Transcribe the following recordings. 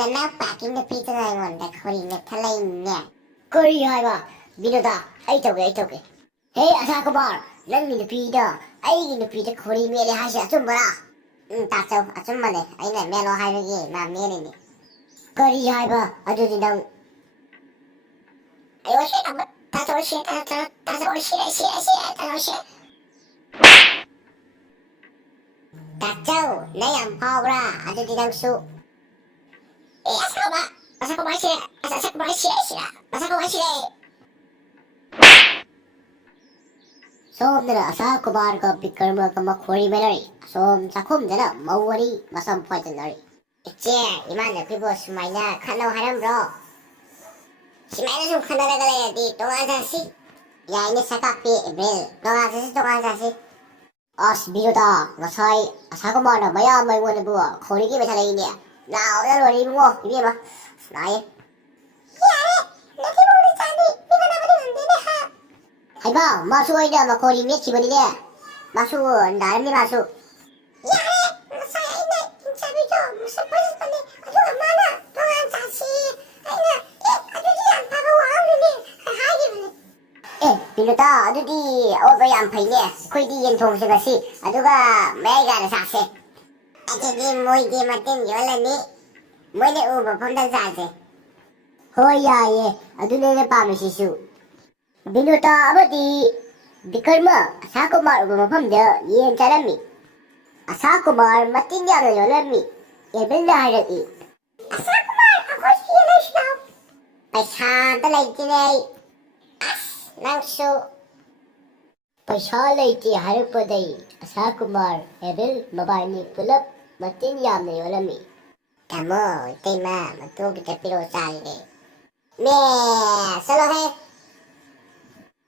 나나 빠긴데 비트나인 건데 거리네 탈라있네 거리 하이바 미노다 아이토게 헤이 아사코발 난 비다 아이기는 비다 거리 메리 하시아 좀 봐라 따서 아줌마네 아이네 메로 하이르기 나 메리니 거리 하이바 아주디 난 아이고 시다 다소 시 다소 시 다소 시 따쩌 내양 파오라 아주디 낭수 Asakoba Somdana asakobar ka bikarma ka makhori menari som sakomdana mawari masam poitanari Iche imana kibo sumaina khano haram bro Simaina sum khanara gale di tonga jasi Ya ini sakapi ibril tonga jasi As biruda ngasai asakobar na maya mai wona buwa khori ki bethala ini Nào ra rồi đi đúng không? Đi mà. Này. Nó cái bông đi chán đi. Đi vào nào đi đi ha. Hay bảo, 마수 어디다 막 거리 몇 기분이래. 마수 나름이 마수. 야, nó sai ấy này, 진짜 비죠. 무슨 버릇인데. 아주 많아. 동안 자식. 아이나. 아주 그냥 바보 와우리니. 하이기분이. 빌루다 아주디 어버이 안 파이네. 코이디 동생아시. 아주가 매가를 사세. Jadi moi di matin yolani moi ne ubo pondan sase hoya ye adune ne pamisisu binuta abadi bikarma asakumar ubo mapamda yen charami asakumar matin yaro yolami yebilla harati asakumar akoshi yelashna paisa talaitine as nangsu paisa laiti harpadai asakumar ebil mabani pulap Matin yamna yolami. Tamo, tema, matu kita piro sali. Me, solo he.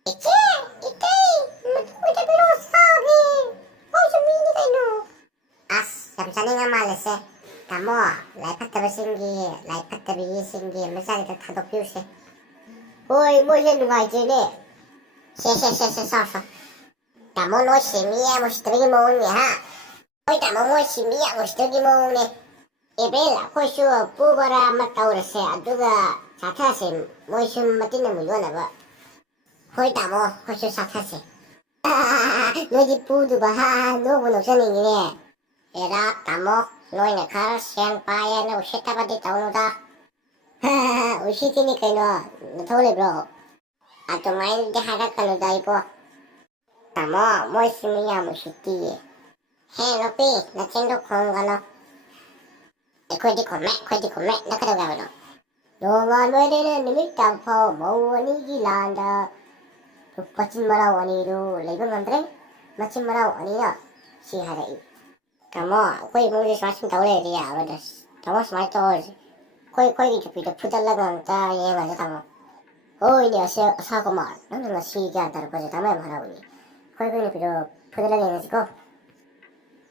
Ike, matu kita piro sali. Oh, sumini kayo. As, samsani nga malese. Tamo, laipat tabi singi, masali ta tadok yuse. Hoy, mo siya nungay jene. Sa. Tamo no shimiya mo shitagi mo niya ha. Hoy tamo mo shimiya mo shitagi mo ne. Ebela hoshu pubara mataurase aduga satase mo shum matina mo yona ba. Hoy tamo hoshu satase. Noji pudu ba ha no no saningi ne. Era tamo noine kar siang paya no ushita ba di tauno da. Ushiti ni kaino tole bro. Ato main de haraka no dai po. Tamo mo shimiya mo shiti. Hey, Lopi, naciendo con gano. Koi di kome, nakado gano. Donga noere nimit tampo, mawani gilanda. Pachin mara wani ru, labor mandre, machin mara wani na, si harai. Tamo, koi mungis machin taule dia, wadas. Tamo smart tours. Koi gitupito, pudala ganta, ye maja tamo. Oi ni asakomar, nana si ganta ko tamo marawuni. Koi gitupito, pudala ganta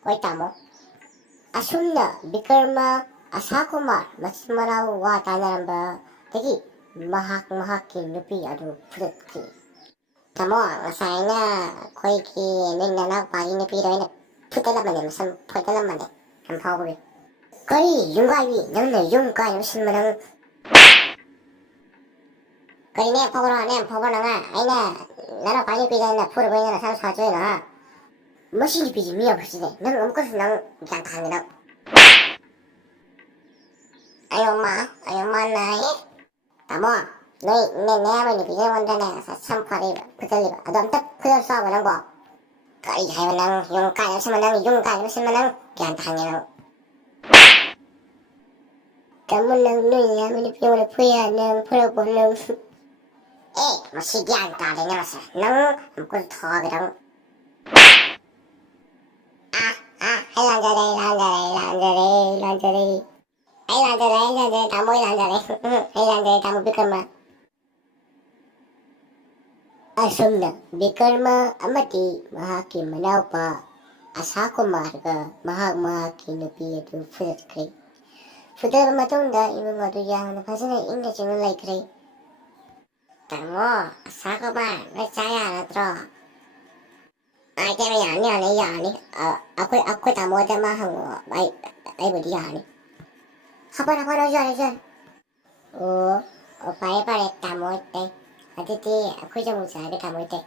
Hoy tamo. Asumna bikarma asakumar masmaraw wa tanaramba tegi mahak nupi adu pudki. Tamo asay na koy ki nagnanak pagi nupi rin putala man masam putala man ang pawbi. Koy yunggawi nang yungga yung sinmanang koy ne pawra nga ay na nana pagi nupi na puro boy na sa sajoy na. Masih dipiji miya bersih nang umkas nang jantan nang. Ayo mana tamo, apa ni pijak wanda na sa sampari betul ba. Adam tak kuda sa walang ba. Kaya hay nang yung kaya sa manang jantan nang. Kamu nang nuya mani puya nang pura nang. Masih jantan ni nasa nang umkas thawag nang. Lanjare. Tamu bikarma. Asumna, bikarma amati mahaki manaw pa. Asakumar ka mahaki nupi ito fudat kay. Fudat matunda imong aduyang napasana inga chunulay kay. Tamo, asakumar, nagcaya na tro. Ai cái này Aku tak mau mahang. Ai budi yani. Hapon ojo. Pare tamo ite. Aditi ako'y jamu sabi tamo ite.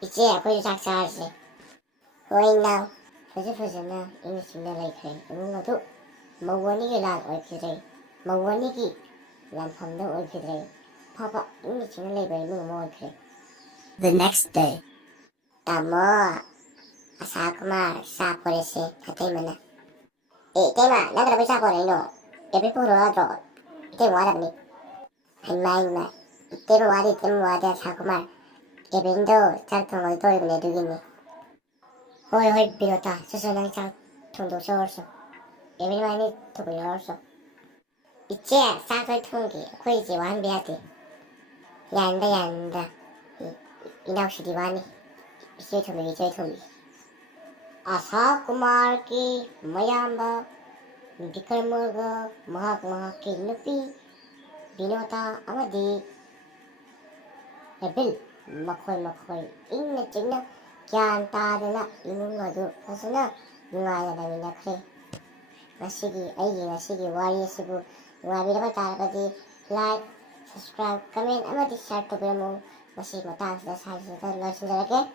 Ichi ako'y saksaarsi. Hoy now. Fuzzy na English na like hey. Nga to. Mawani ki lan oikire. Mawani ki lan phamda oikire. Papa English na like bay mo oikire. The next day. Tamo. Asakuma sa polisi atay mana. Tema, nagra bisa ko rin no. Ebi puro ato. Ite mo alam ni. Hanmay. Ite mo wadi asakuma. Ebindo 짝퉁 어디 또 입네 누기니. 호이 비로타 수수랑 짝퉁도 세웠어. 에비니 많이 또 열었어. 이제 싹을 통기 코이지 완비하디. 얀다. 이나우시 디와니. 이제 통이. Asa Kumar ki Mayamba Dikar Murga Mahak ki Nupi Binota Amadi Ebil Makoy Inna China Kyan Tadana Inungadu Asuna Nungaya Damina Kre Nasigi Warrior Wabira Targadi like subscribe comment Amadi share to Bramo Masi Matang Sa Sa Sa